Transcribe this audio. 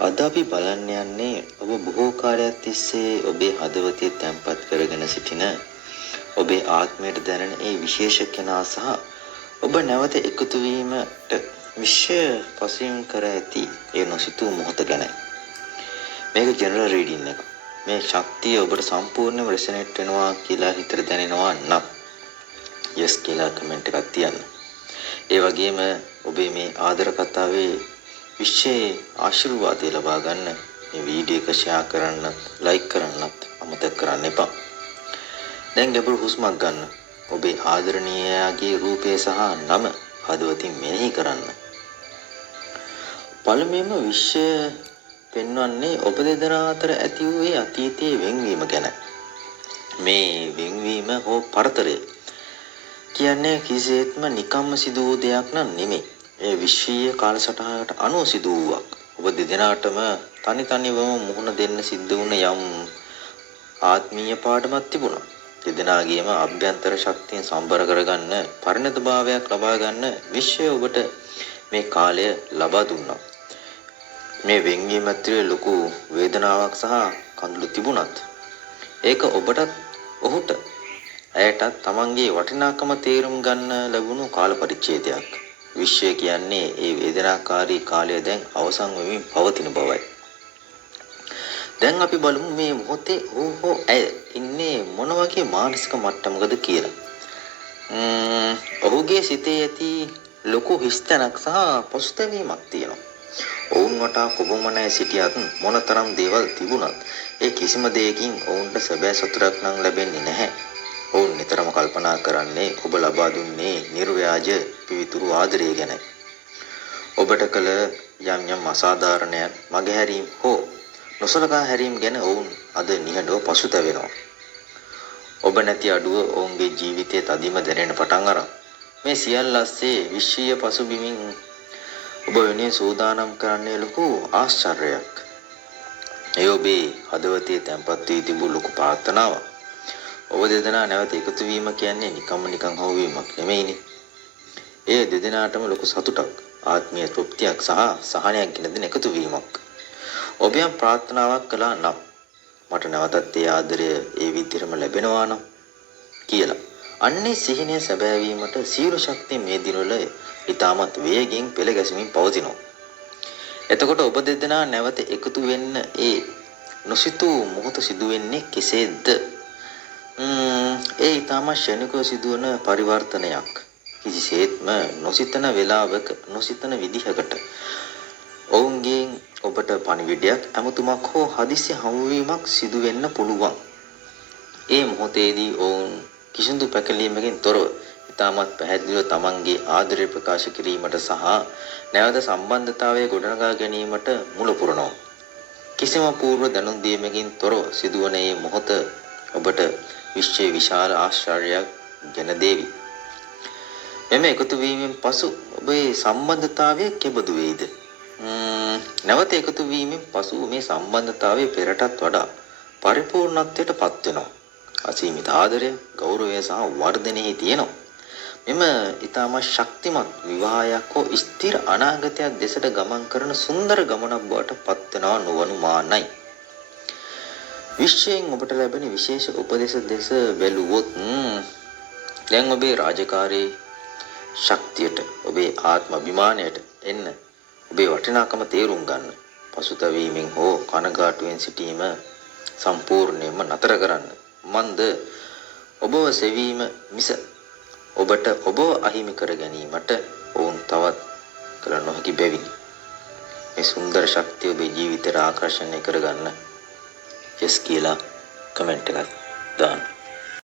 අද අපි බලන්න යන්නේ ඔබ බොහෝ කාලයක් තිස්සේ ඔබේ හදවතේ තැන්පත් කරගෙන සිටින ඔබේ ආත්මයට දැනෙන ඒ විශේෂ කෙනා සහ ඔබ නැවත එකතු වීමට විශ්ය පසුබිම් කර ඇති ඒ නොසිතූ මොහොත ගැන. මේක ජෙනරල් රීඩින් එක. මේ ශක්තිය ඔබට සම්පූර්ණයෙන්ම රෙසනේට් වෙනවා කියලා හිතට දැනෙනවා නම් yes කියලා කමෙන්ට් එකක් තියන්න. ඒ වගේම ඔබේ මේ ආදර කතාවේ විශේෂ ආශිර්වාදය ලබා ගන්න මේ වීඩියෝ එක ෂෙයා කරන්නත් ලයික් කරන්නත් අමතක කරන්න එපා. දැන් ගැඹුරු හුස්මක් ගන්න. ඔබේ ආදරණීයයාගේ රූපය සහ නම හදවතින් මෙනෙහි කරන්න. පළමුවෙන්ම විශේෂ පෙන්වන්නේ ඔබ දෙදෙනා අතර ඇති වූ ඒ අතීතයේ වෙන්වීම ගැන. මේ වෙන්වීම හෝ පරතරය කියන්නේ කිසිසේත්ම නිකම්ම සිදු වූ දෙයක් නෙමෙයි. ඒ විශ්වීය කාලසටහනකට අනුව සිදු වූවක්. ඔබ දෙදෙනාටම තනිවම මුහුණ දෙන්න සිද්ධ වුණ යම් ආත්මීය පාඩමක් තිබුණා. දෙදෙනාගේම අභ්‍යන්තර ශක්තිය සම්බර කරගන්න පරිණතභාවයක් ලබා ගන්න විශ්වය ඔබට මේ කාලය ලබා දුන්නා. මේ වෙන්වීම ඇතුලේ ලොකු වේදනාවක් සහ කඳුළු තිබුණත් ඒක ඔබටත් ඔහුට ඇයටත් තමන්ගේ වටිනාකම තේරුම් ගන්න ලැබුණු කාල පරිච්ඡේදයක්. විශ්වය කියන්නේ ඒ වේදනාකාරී කාලය දැන් අවසන් වෙමින් පවතින බවයි. දැන් අපි බලමු මේ මොහොතේ ඔහු ඇය ඉන්නේ මොන වගේ මානසික මට්ටමකද කියලා. ඔහුගේ සිතේ ඇති ලොකු හිස්තැනක් සහ පසුතැවීමක් තියෙනවා. ඔවුන් වටා කොබමනෑ සිටියත් මොනතරම් දේවල් තිබුණත් ඒ කිසිම දෙයකින් ඔවුන්ට සැබෑ සතුටක් නම් ලැබෙන්නේ නැහැ. ඔවුන් නිතරම කල්පනා කරන්නේ ඔබ ලබා දුන්නේ නිර්ව්‍යාජ පිවිතුරු ආදරය ගැන. ඔබට කළ යම් අසාධාරණයක් මගහැරීම් හෝ නොසලකා හැරීම් ගැන ඔවුන් අද නිහඬව පසුතැවෙනවා. ඔබ නැති අඩුව ඔවුන්ගේ ජීවිතයේ තදින්ම දැනෙන්න පටන් අරන් මේ සියල්ල ඇස්සේ විශ්වීය පසුබිමින් ඔබ වෙනුවෙන් සූදානම් කරන්නේ ලොකු ආශ්චර්යයක්. ඒ ඔබේ හදවතේ තැන්පත් වී තිබූ ලොකු ප්‍රාර්ථනාවක්. ඔබ දෙදෙනා නැවත එකතු වීම කියන්නේ නිකන් හවුවීමක් නෙමෙයිනේ. ඒ දෙදෙනාටම ලොකු සතුටක්, ආත්මීය තෘප්තියක් සහ සහනයක් ගෙන දෙන එකතු වීමක්. ඔබ යම් ප්‍රාර්ථනාවක් කළා නම් මට නැවතත් ඒ ආදරය ඒ විදිහටම ලැබෙනවා නම් කියලා. අන්නේ සිහිනය සැබෑ වීමට සියලු ශක්තිය මේ දිනවල ඊටමත් වේගයෙන් පෙළ ගැසෙමින් පවතිනවා. එතකොට ඔබ දෙදෙනා නැවත එකතු වෙන්න ඒ නොසිතූ මොහොත සිදු වෙන්නේ කෙසේද? ඒ ඊටම ශනිකව සිදුවන පරිවර්තනයක්. කිසිසේත්ම නොසිතන වේලාවක නොසිතන විදිහකට ඔවුන්ගෙන් ඔබට පණිවිඩයක් අමුතුමක් හෝ හදිසි හමුවීමක් සිදු වෙන්න පුළුවන්. ඒ මොහොතේදී ඔවුන් කිසිදු පැකලීමකින් තොරව ඉතාමත් පැහැදිලිව තමන්ගේ ආදරය ප්‍රකාශ කිරීමට සහ නැවත සම්බන්ධතාවය ගොඩනගා ගැනීමට මුල පුරනවා. කිසිම පූර්ව දැනුම් දීමකින් තොරව සිදුවන මේ මොහොත ඔබට විශ්වයේ විශාල ආශ්චර්යයක් ගෙන දේවි. එමෙ එකතු වීමෙන් පසු ඔබේ සම්බන්ධතාවය කෙබඳු වේද? නැවත එකතු වීමෙන් පසු මේ සම්බන්ධතාවය පෙරටත් වඩා පරිපූර්ණත්වයට පත් වෙනවා. අසීමිත ආදරය, ගෞරවය සහ වර්ධනයේ තියෙනවා. මෙම ඊටම ශක්තිමත් විවාහයක් හෝ ස්ථිර අනාගතයක් දෙසට ගමන් කරන සුන්දර ගමනක් බවට පත් වෙනවා නොවනු මානයි. විශ්වයෙන් ඔබට ලැබෙන විශේෂ උපදේශ දෙස බැලුවොත් දැන් ඔබේ රාජකාරී ශක්තියට, ඔබේ ආත්ම අභිමානයට එන්න ඔබේ වටිනාකම තේරුම් ගන්න. පසුතැවීමෙන් හෝ කනගාටුවෙන් සිටීම සම්පූර්ණයෙන්ම නතර කරන්න. මන්ද ඔබව සෙවීම මිස ඔබට ඔබව අහිමි කර ගැනීමට ඔවුන් තවත් කල නොහැකි බැවිනි. මේ සුන්දර ශක්තිය ඔබේ ජීවිතයට ආකර්ෂණය කරගන්න yes කියලා කමෙන්ට් එකක් දාන්න.